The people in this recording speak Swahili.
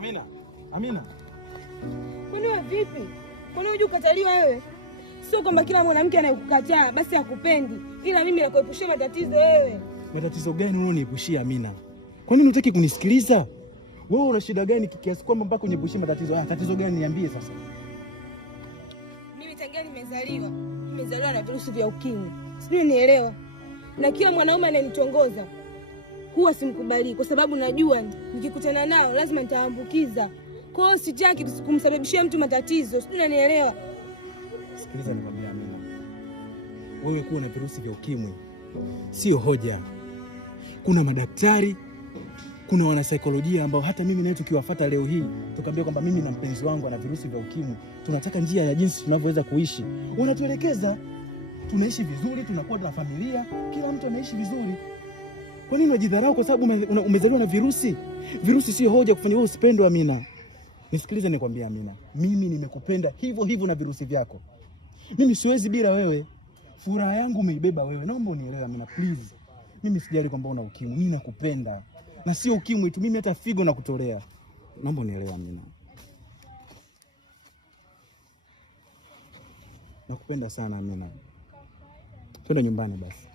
Amina. Amina. Kwani wewe vipi? Kwani unajua ukataliwa wewe? Sio kwamba kila mwanamke anayekukataa basi akupendi, ila mimi nakuepushia matatizo wewe. Matatizo gani unaoniepushia Amina? Kwa nini hutaki kunisikiliza? Wewe una shida gani kiasi kwamba mpaka uniepushie matatizo? Tatizo gani niambie sasa. Mimi tangia nimezaliwa na virusi vya ukimwi. Sijui nielewa. Na kila mwanaume anayenitongoza huwa simkubali kwa sababu najua nikikutana nao lazima nitaambukiza. Kwa hiyo sitaki kumsababishia mtu matatizo. Sijui unanielewa. Sikiliza nikwambie Amina. Wewe kuwa na virusi vya ukimwi sio hoja. Kuna madaktari, kuna wanasaikolojia ambao hata mimi naye tukiwafuata leo hii tukaambia kwamba mimi na mpenzi wangu ana virusi vya ukimwi, tunataka njia ya jinsi tunavyoweza kuishi. Wanatuelekeza tunaishi vizuri, tunakuwa na familia, kila mtu anaishi vizuri. Kwa nini unajidharau kwa sababu umezaliwa na virusi? Virusi sio hoja kufanya wewe usipendwe Amina. Nisikilize nikwambie Amina. Mimi nimekupenda hivyo hivyo na virusi vyako. Mimi siwezi bila wewe. Furaha yangu umeibeba wewe. Naomba unielewe Amina, please. Mimi sijali kwamba una ukimwi. Mimi nakupenda. Na sio ukimwi tu, mimi hata figo nakutolea. Naomba unielewe Amina. Nakupenda sana Amina. Twende nyumbani basi.